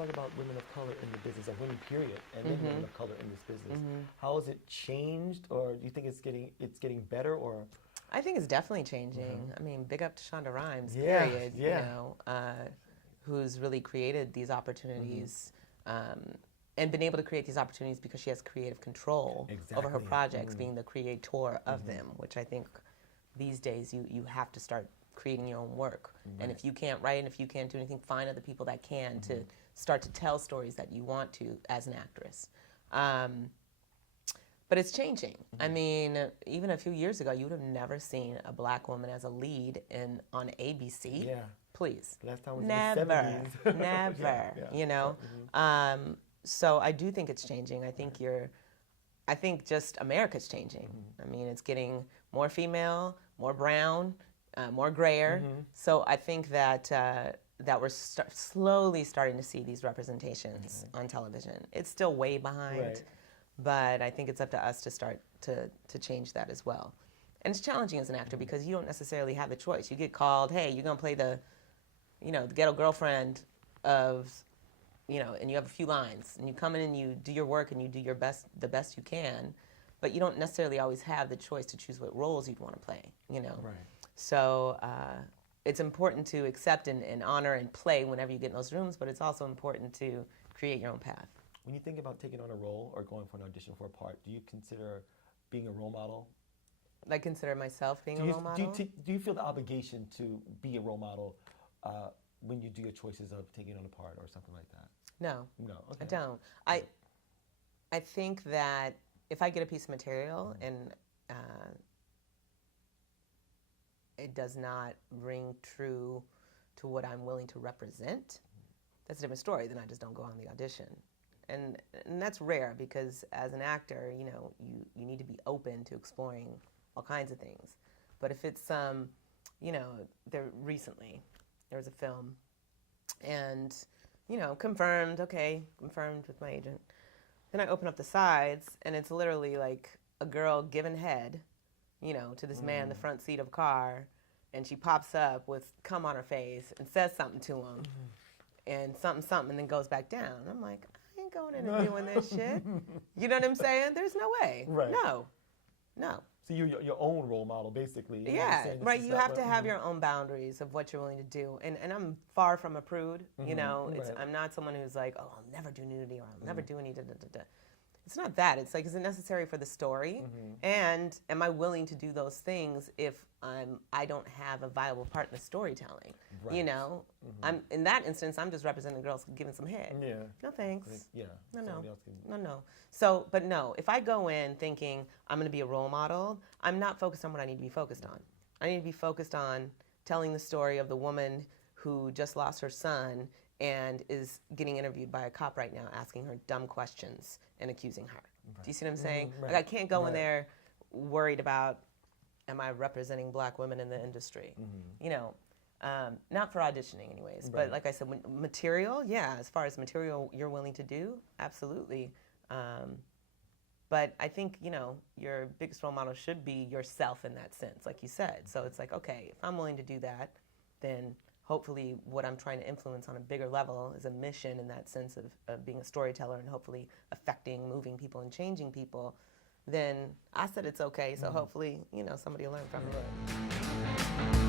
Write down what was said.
talk about women of color in the business, like women period, and then women of color in this business. How has it changed, or do you think it's getting better, or? I think it's definitely changing. I mean, big up to Shonda Rhimes, Yeah, period. yeah. You know, who's really created these opportunities. And been able to create these opportunities because she has creative control over her projects, being the creator of them, which I think these days you have to start creating your own work. And if you can't write and if you can't do anything, find other people that can to start to tell stories that you want to as an actress. But it's changing. I mean, even a few years ago, you would have never seen a black woman as a lead on ABC. Yeah. Please. Last time was never, in the 70s. never, Yeah. you know? So I do think it's changing. I think just America's changing. I mean, it's getting more female, more brown, more grayer. So I think that that we're slowly starting to see these representations on television. It's still way behind, but I think it's up to us to start to change that as well. And it's challenging as an actor because you don't necessarily have the choice. You get called, hey, you're gonna play the ghetto girlfriend of, and you have a few lines, and you come in and you do your work and you do your best, the best you can, but you don't necessarily always have the choice to choose what roles you'd want to play, Right. So it's important to accept and honor and play whenever you get in those rooms, but it's also important to create your own path. When you think about taking on a role or going for an audition for a part, do you consider being a role model? I consider myself being a role model? Do you feel the obligation to be a role model when you do your choices of taking on a part or something like that? No. No, okay. I don't. I think that if I get a piece of material and it does not ring true to what I'm willing to represent, that's a different story. Then I just don't go on the audition. And that's rare because as an actor, you need to be open to exploring all kinds of things. But if it's recently there was a film and confirmed with my agent. Then I open up the sides and it's literally like a girl giving head, to this man in the front seat of a car, and she pops up with cum on her face and says something to him and something and then goes back down. I'm like, I ain't going in and doing this shit. You know what I'm saying? There's no way. Right. No. So you're your own role model, basically. Yeah, right. You have to have your own boundaries of what you're willing to do. And I'm far from a prude, I'm not someone who's like, oh, I'll never do nudity or I'll never do any da-da-da-da. It's not that. It's like, is it necessary for the story? And am I willing to do those things if I don't have a viable part in the storytelling? Right. I'm in that instance, I'm just representing girls giving some head. Yeah. No thanks. Yeah. No. So, but no, if I go in thinking I'm going to be a role model, I'm not focused on what I need to be focused on. I need to be focused on telling the story of the woman who just lost her son and is getting interviewed by a cop right now asking her dumb questions and accusing her. Right. Do you see what I'm saying? Right. Like I can't go in there worried about, am I representing black women in the industry? Not for auditioning anyways, but like I said, material, as far as material you're willing to do, absolutely. But I think, your biggest role model should be yourself in that sense, like you said. So it's like, okay, if I'm willing to do that, then hopefully what I'm trying to influence on a bigger level is a mission in that sense of being a storyteller and hopefully affecting, moving people and changing people, then I said it's okay. So hopefully, somebody will learn from it.